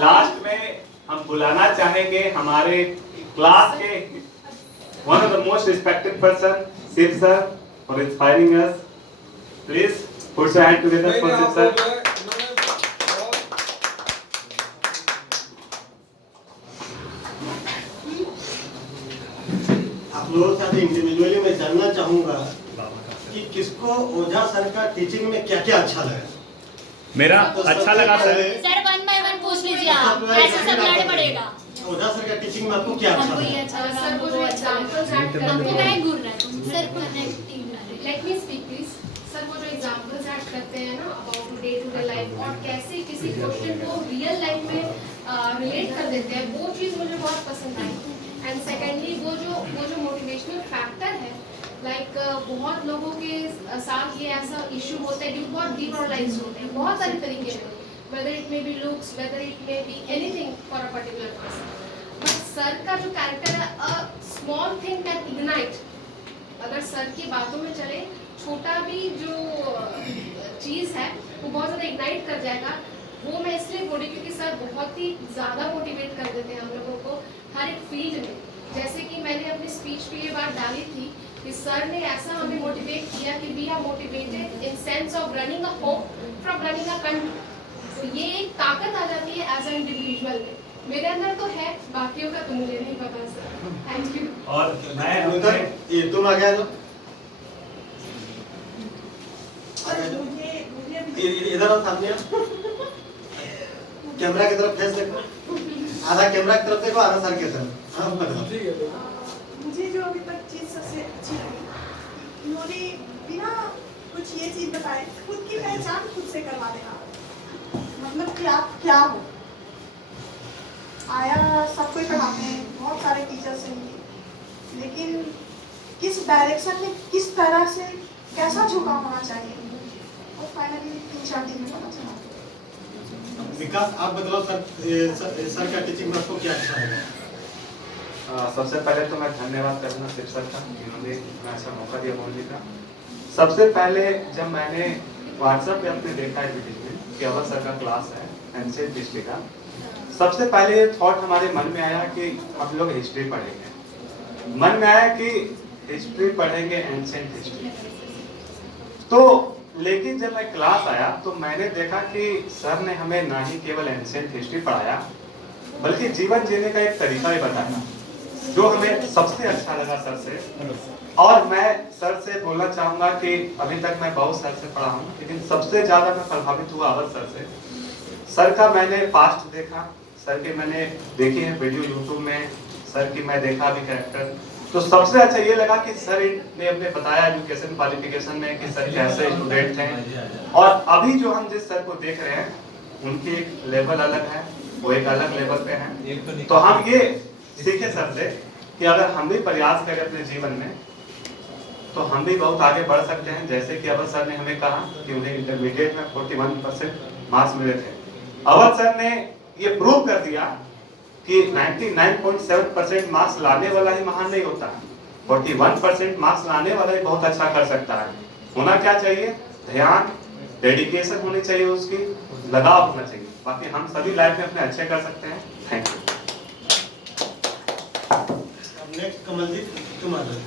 Last में हम बुलाना चाहेंगे हमारे क्लास के one of the most respected person, Shiv sir, for inspiring us. Please put your hand together for Shiv sir. आप लोगों से इंडिविजुअली मैं जानना चाहूंगा कि किसको ओझा सर का टीचिंग में क्या क्या अच्छा लगा। मेरा अच्छा लगा सर। सर 1 by 1 पूछ लीजिए आप, ऐसे सब लड़े पड़ेगा। ओझा सर का टीचिंग में आपको क्या अच्छा लगा? सर को जो एग्जांपल्स ऐड करते हैं, मैं घूर रहा हूं sir connecting. Let me speak please. Sir वो जो एग्जांपल्स ऐड करते हैं ना about day to day life और कैसे किसी क्वेश्चन को रियल लाइफ में रिलेट कर देते हैं, वो चीज मुझे बहुत पसंद आई। एंड सेकेंडली वो जो मोटिवेशनल फैक्टर है, लाइक बहुत लोगों के साथ ये ऐसा इशू होता है कि बहुत डिमोरलाइज होते हैं बहुत सारे तरीके से, whether it may be looks, whether it may be anything for a particular person. But sir का जो कैरेक्टर है, a small thing can ignite. अगर सर की बातों में चले, छोटा भी जो चीज़ है वो बहुत ज़्यादा इग्नाइट कर जाएगा। वो मैं इसलिए बोली क्योंकि सर बहुत ही ज़्यादा मोटिवेट कर देते हैं हम लोगों को हर एक फील्ड में। जैसे कि मैंने अपनी स्पीच पे ये बात डाली थी कि सर ने ऐसा हमें मोटिवेट किया कि we are motivated in sense of running a home from running a country. तो ये एक ताकत आ जाती है एज एन इंडिविजुअल में। मेरे अंदर तो है, बाकियों का तो मुझे नहीं पता सर। Thank you. और मैं ये तुम आ गया इधर आओ सामने। कैमरा की तरफ फेस देखो, आधा कैमरा की तरफ देखो, आधा सर की तरफ। हाँ बताओ। मुझे जो अभी तक चीज सबसे अच्छी लगी, उन्होंने बिना कुछ ये चीज बताए खुद की पहचान खुद से करवा देना। मतलब कि आप क्या हो। आया सब कोई पढ़ाते हैं, बहुत सारे टीचर्स हैं, लेकिन किस डायरेक्शन में किस तरह से कैसा झुकाव होना चाहिए, और फाइनली 3-4 दिन में पता चला। विकास आप बताओ सर का टीचिंग में आपको क्या अच्छा लगा? सबसे पहले तो मैं धन्यवाद करना शिव सर का, जिन्होंने इतना अच्छा मौका दिया बोलने का। सबसे पहले जब मैंने व्हाट्सएप पे अपने देखा एडवर्टीजमेंट कि अवध सर का क्लास है एंशिएंट हिस्ट्री का, सबसे पहले ये थॉट हमारे मन में आया कि हम लोग हिस्ट्री पढ़ेंगे। मन में आया कि हिस्ट्री पढ़ेंगे, एंशिएंट हिस्ट्री। तो लेकिन जब मैं क्लास आया तो मैंने देखा कि सर ने हमें ना ही केवल एंशिएंट हिस्ट्री पढ़ाया, बल्कि जीवन जीने का एक तरीका भी बताया, जो हमें सबसे अच्छा लगा सर से। और मैं सर से बोलना चाहूँगा कि अभी तक मैं बहुत सर से पढ़ा हूँ, लेकिन सबसे ज़्यादा मैं प्रभावित हुआ अवध सर से। सर का मैंने पास्ट देखा, सर के मैंने देखी है वीडियो यूट्यूब में, सर की मैं देखा भी कैरेक्टर। तो सबसे अच्छा ये लगा कि सर ने अपने बताया एजुकेशन क्वालिफिकेशन में कि सर कैसे स्टूडेंट हैं, और अभी जो हम जिस सर को देख रहे हैं उनकी एक लेवल अलग है, वो एक अलग लेवल पे हैं। तो हम ये सीखे सर से कि अगर हम भी प्रयास करें अपने जीवन में तो हम भी बहुत आगे बढ़ सकते हैं। जैसे कि अवध सर ने हमें कहा कि उन्हें इंटरमीडिएट में 41% मार्क्स मिले थे। अवध सर ने ये प्रूव कर दिया कि 99.7% मार्क्स लाने वाला ही महान नहीं होता, 41% मार्क्स लाने वाला ही बहुत अच्छा कर सकता है। होना क्या चाहिए? ध्यान, डेडिकेशन होनी चाहिए, उसकी लगाव होना चाहिए। बाकी हम सभी लाइफ में अपने अच्छे कर सकते हैं। Thank you. नेक्स्ट कमलजीत तुम आ जाओ।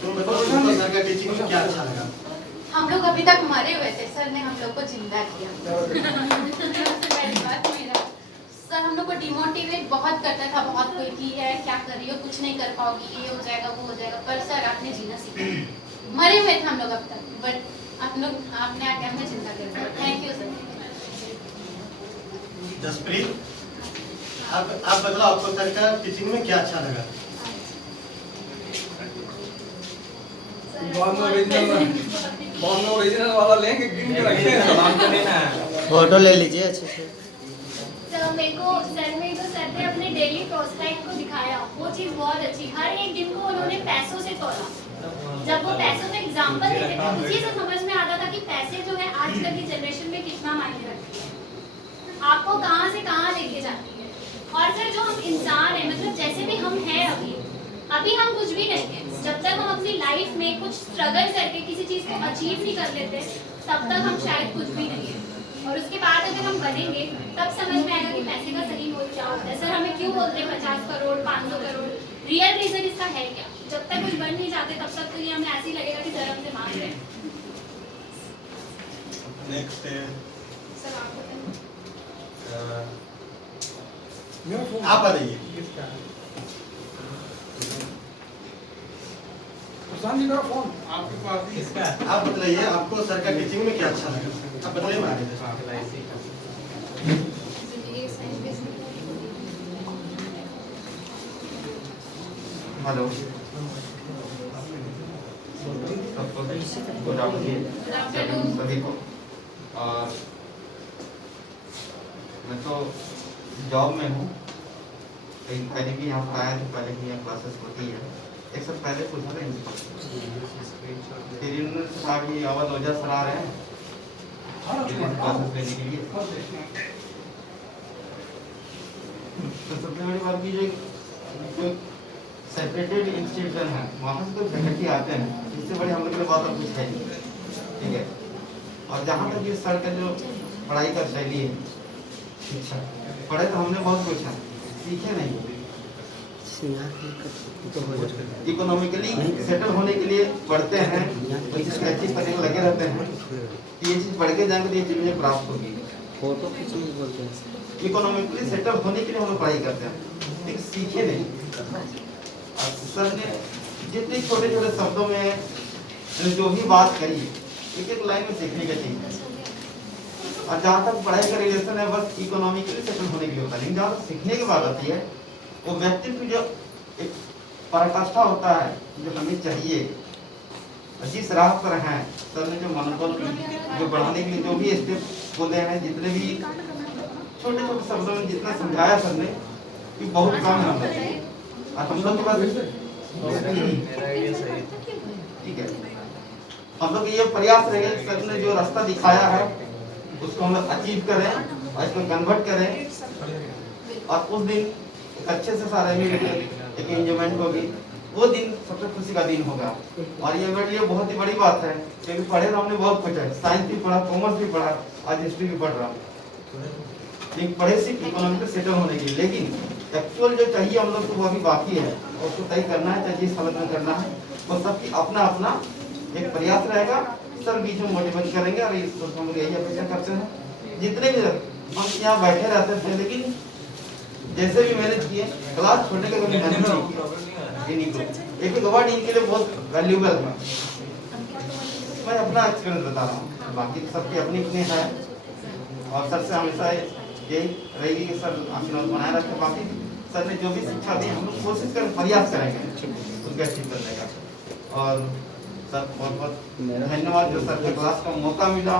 तुम बताओ तुमको सर का टीचिंग में क्या अच्छा लगा? हम लोग अभी तक मरे हुए थे, सर ने हम लोग को जिंदा किया। पहली बात मेरा सर हम लोग को डिमोटिवेट बहुत करता था, बहुत कोई की है क्या कर रही हो, कुछ नहीं कर पाओगी, ये हो जाएगा वो हो जाएगा, पर सर आपने जीना सीखा। मरे हुए थे हम लोग अब तक, बट आप लोग आपने आके हमें जिंदा कर दिया। Thank you sir. जसप्रीत आप बताओ आपको सर का टीचिंग में क्या अच्छा लगा? ओरिजिनल वाला लेंगे, गिन के रखते हैं, सलाम तो नहीं ना। फोटो ले लीजिए अच्छे से। तो मेरे को सर ने अपने डेली प्रोस्पेक्ट को दिखाया, वो चीज़ बहुत अच्छी। हर एक दिन को उन्होंने पैसों से तोला। जब वो पैसों से एग्जाम्पल देते थे, उसी से समझ में आता था कि पैसे जो है आजकल की जनरेशन में कितना मायने रखती है, आपको कहाँ से कहाँ लेके जाती है। और सर जो हम इंसान हैं, मतलब जैसे भी हम हैं अभी हम कुछ भी नहीं है। जब तक हम अपनी लाइफ में कुछ स्ट्रगल करके किसी चीज़ को अचीव नहीं कर लेते, तब तक हम शायद कुछ भी नहीं है। और उसके बाद अगर हम बनेंगे तब समझ में आएगा कि पैसे का सही मोल क्या होता है। सर हमें क्यों बोलते हैं 50 करोड़ 500 करोड़, रियल रीजन इसका है क्या? जब तक कुछ बन नहीं जाते तब तक तो ये हमें ऐसे ही लगेगा कि सर हमसे मांग रहे हैं। नेक्स्ट सर आप बताएं। मेरा फोन आप बताइए। प्रशांत जी मेरा फोन आपके पास ही इसका आप बताइए आपको सर का टीचिंग में क्या अच्छा लगा? आप बताइए मैं आगे देता हूं। जिंदगी के science base hello good afternoon सभी को। और मैं तो जॉब में हूँ, लेकिन पहले भी यहाँ पर आया तो पहले भी यहाँ क्लासेस होती है। एक सब पहले पूछा था इनसे, फिर इन्होंने कहा कि अवध ओझा सर आ रहे हैं क्लासेस लेने के लिए। तो सबसे बड़ी बात की जो सेपरेटेड इंस्टीट्यूशन है वहाँ से तो फैकल्टी आते हैं, इससे बड़ी हम लोग के बात और कुछ है नहीं, ठीक है। और जहाँ तक ये सर का जो पढ़ाई का शैली है, शिक्षा पढ़े तो हमने बहुत कुछ है, सीखे नहीं। इकोनॉमिकली सेटल होने के लिए पढ़ते हैं, कोई चीज़ अच्छी करने में लगे रहते हैं कि ये चीज़ पढ़ के जाएंगे तो ये चीज़ मुझे प्राप्त होगी। इकोनॉमिकली सेटल होने के लिए हम लोग पढ़ाई करते हैं, लेकिन सीखे नहीं। सर ने जितने छोटे छोटे शब्दों में जो भी बात करी, एक एक लाइन में सीखने का चाहिए। और जहाँ तक पढ़ाई का रिलेशन है बस इकोनॉमिकली सेटल होने के लिए होता है, लेकिन जहाँ तक सीखने की बात आती है वो व्यक्तित्व जो एक पराकाष्ठा होता है जो हमें चाहिए, जिस राह पर हैं सर ने जो मनोबल जो बढ़ाने के लिए जो भी स्टेप बोले हैं, जितने भी छोटे छोटे शब्दों में जितना समझाया सर ने कि बहुत कम है हम लोग। और हम लोग के पास ठीक है, हम लोग ये प्रयास रहेगा सर ने जो रास्ता दिखाया है उसको हम अचीव करें और इसको कन्वर्ट करें। और उस दिन एक अच्छे से सारे मिलकर एक एंजॉयमेंट होगी, वो दिन सबसे खुशी का दिन होगा। और ये मेरे लिए बहुत ही बड़ी बात है क्योंकि पढ़े तो हमने बहुत कुछ है, साइंस भी पढ़ा, कॉमर्स भी पढ़ा, आज हिस्ट्री भी पढ़ रहा हूँ, लेकिन पढ़े सिर्फ इकोनॉमिक सेटल होने के लिए, लेकिन एक्चुअल जो चाहिए हम लोग को वो अभी बाकी है और उसको तय करना है, चाहिए जिस हालत में करना है वो सबकी अपना अपना एक प्रयास रहेगा। सर बीच में मोटिवेट करेंगे और इस हम लोग यही अपेक्षा करते हैं। जितने भी हम यहाँ बैठे रहते थे, लेकिन जैसे भी मैंने किए क्लास छोड़ने का कभी मेहनत नहीं किया, एक वर्ड इनके लिए बहुत वैल्यूबल है। मैं अपना एक्सपीरियंस बता रहा हूँ, बाकी सबकी अपनी अपनी है। और सर से हमेशा यही रहेगी कि सर आशीर्वाद बनाए रखें। बाकी सर ने जो भी शिक्षा दी हम लोग कोशिश करें, प्रयास करेंगे उसके अचीव करने का। और सर बहुत बहुत धन्यवाद जो सर के क्लास का मौका मिला,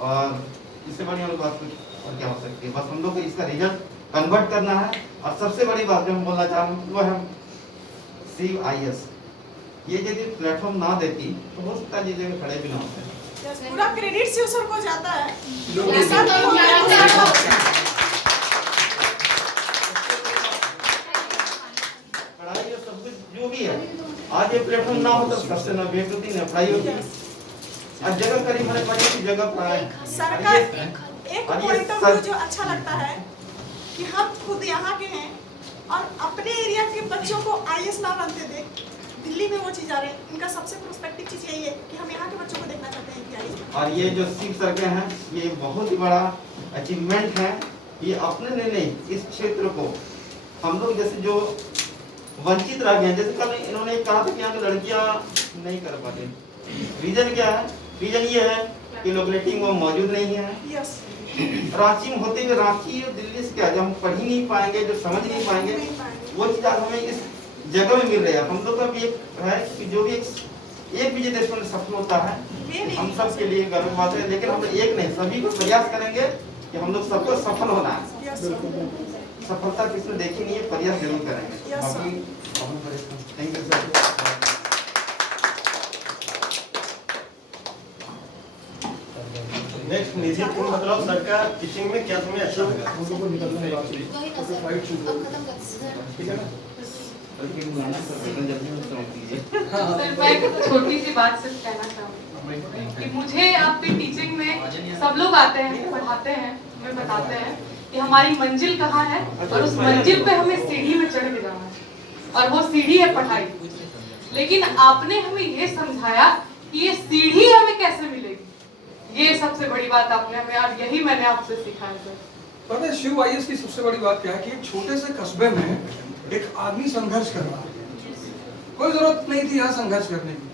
और इससे बड़ी हम बात कुछ और क्या हो सकती है। बस हम लोग को इसका रिजल्ट कन्वर्ट करना है। और सबसे बड़ी बात जो हम बोलना चाह रहे हैं वो है CIS, ये यदि प्लेटफॉर्म ना देती तो हो सकता है ये जगह खड़े भी ना होते। पूरा क्रेडिट शिव सर को जाता है। ऐसा तो पढ़ाई और सब कुछ जो भी है, आज ये प्लेटफॉर्म ना हो तो सबसे ना बेहतरीन है पढ़ाई होती। और जगह करीब हमारे पढ़ने की जगह पर है। सर का एक पॉइंट ऑफ व्यू जो अच्छा लगता है कि हम खुद यहाँ के हैं और अपने एरिया के बच्चों को IAS ना बनते देख दिल्ली में वो चीज आ रहे हैं। इनका सबसे प्रोस्पेक्टिव चीज यही है कि हम यहाँ के बच्चों को देखना चाहते हैं कि IAS। और ये जो शिव सर के हैं ये बहुत ही बड़ा अचीवमेंट है। ये अपने लिए नहीं, इस क्षेत्र को हम लोग जैसे जो वंचित रह गए हैं, जैसे कल इन्होंने कहा था कि यहाँ की लड़कियाँ नहीं कर पाती। रीजन क्या है? रीजन ये है कि लोकेलिटी में वो मौजूद नहीं है। यस, रांची में होते हुए रांची और दिल्ली से क्या जब हम पढ़ ही नहीं पाएंगे, जो समझ नहीं पाएंगे, वो चीज़ आज हमें इस जगह में मिल रही है। हम लोग का भी एक है कि जो भी एक भी देश में सफल होता है हम सब के लिए गर्व बात है। लेकिन हम एक नहीं, सभी को प्रयास करेंगे कि हम लोग सबको सफल होना है। यस सफलता किसने देखी नहीं है, प्रयास जरूर करेंगे। Yes, sir. बाकी थैंक यू सर। नेक्स्ट निधि, तुम मतलब सर का टीचिंग में क्या तुम्हें अच्छा लगा? हम लोग को निकलने का वही ना सर, अब खत्म कर सर। ठीक है ना? बल्कि गाना सर जल्दी हाँ सर मैं छोटी सी बात सिर्फ कहना चाहूँगी। कि मुझे आपकी टीचिंग में सब लोग आते हैं, पढ़ाते हैं, हमें बताते हैं कि हमारी मंजिल कहाँ है और उस मंजिल पे हमें सीढ़ी में चढ़ के जाना है और वो सीढ़ी है पढ़ाई। लेकिन आपने हमें ये समझाया कि ये सीढ़ी हमें कैसे मिलेगी, ये सबसे बड़ी बात आपने हमें, और यही मैंने आपसे सीखा है सर। पता है शिव आईएएस की सबसे बड़ी बात क्या है कि एक छोटे से कस्बे में एक आदमी संघर्ष कर रहा है। कोई जरूरत नहीं थी यहाँ संघर्ष करने की,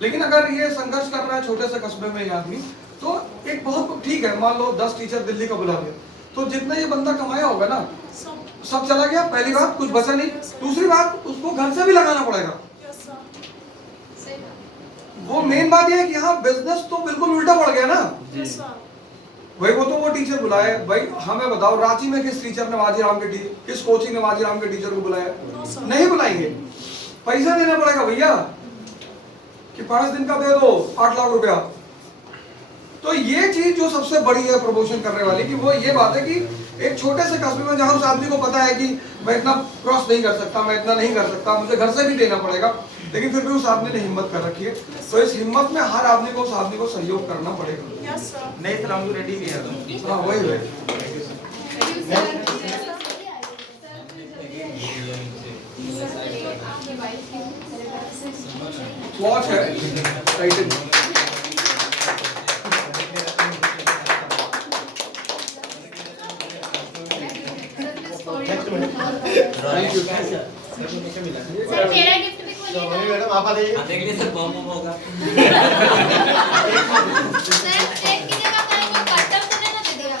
लेकिन अगर ये संघर्ष कर रहा है छोटे से कस्बे में ये आदमी, तो एक बहुत ठीक है। मान लो 10 टीचर दिल्ली का बुला लिया, तो जितना ये बंदा कमाया होगा ना सब चला गया। पहली बात कुछ बचा नहीं, दूसरी बात उसको घर से भी लगाना पड़ेगा। वो मेन बात ये है कि यहाँ बिजनेस तो बिल्कुल उल्टा पड़ गया ना भाई। वो टीचर बुलाए भाई, हमें बताओ रांची में किस टीचर ने वाजीराम के किस कोचिंग ने वाजीराम के टीचर को बुलाया? नहीं बुलाएंगे, पैसा देना पड़ेगा भैया कि 5 दिन का दे दो 8 लाख रुपया। तो ये चीज जो सबसे बड़ी है प्रमोशन करने वाली, कि वो ये बात है कि एक छोटे से कस्बे में जहां उस आदमी को पता है कि मैं इतना क्रॉस नहीं कर सकता, मैं इतना नहीं कर सकता, मुझे घर से भी देना पड़ेगा, लेकिन फिर भी उस आदमी ने हिम्मत कर रखी है। तो इस हिम्मत में हर आदमी को उस आदमी को सहयोग करना पड़ेगा। नहीं सर, हम रेडी भी है। हाँ वही वही वॉच है टाइटन। सर मेरा गिफ्ट भी खोलिएगा। मैडम आप आ जाइए। देख लीजिए सर, बम होगा। सर एक की जगह कहीं को कट्टर तो नहीं ना दे देगा?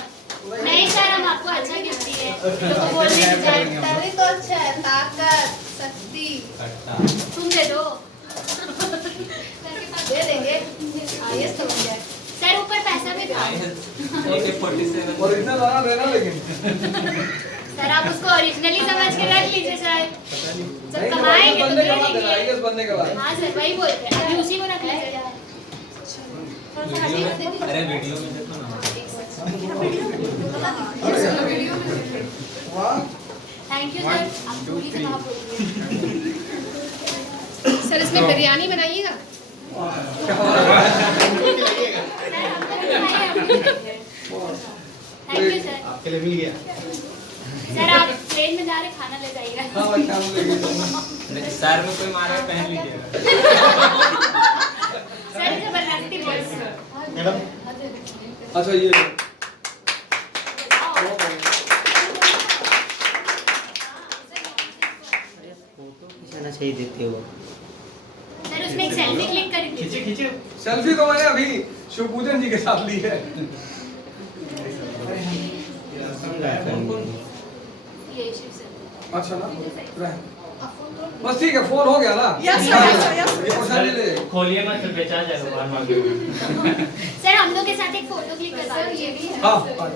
नहीं सर, हम आपको अच्छा गिफ्ट दिए, तो वो बोलने की जाए तभी तो अच्छा है, ताकत, शक्ति तुम दे दो। दे देंगे, आईएएस तो बन जाए। सर ऊपर पैसा भी था। ओरिजिनल आना रहना, लेकिन सर आप उसको ओरिजिनली समझ के रख लीजिए सर, जब नहीं, कमाएंगे तो बनने के दे बाद देंगे। आईएएस बनने के बाद। हाँ सर वही बोलते हैं, अभी उसी को रख लीजिए। अरे वीडियो में देखो ना। वाह, थैंक यू सर, आप पूरी तरह बोल रहे सर इसमें बिरयानी बनाइएगा। Thank you sir. आपके लिए मिल गया। सर आप ट्रेन में जा रहे खाना ले जाइएगा। हाँ भाई काम लेंगे। सर में कोई मारे पहन लीजिएगा। सर जबरदस्ती बोल रहे हैं। मैडम अच्छा ये खींचना चाहिए देते हो। सर उसमें एक सेल्फी क्लिक कर खींचे खींचे। सेल्फी तो मैंने अभी शिवपूजन जी के साथ ली है। ये शिव सर। अच्छा ना, बस ठीक है, फोन हो गया ना। Yes, sir, yes, sir, yes, sir. ये क्वेश्चन ले ले। खोलिए मत, बेचा जाएगा। सर हम लोग के साथ एक फोटो क्लिक करवा सर दीजिए। ये भी है। हाँ, सर, हाँ।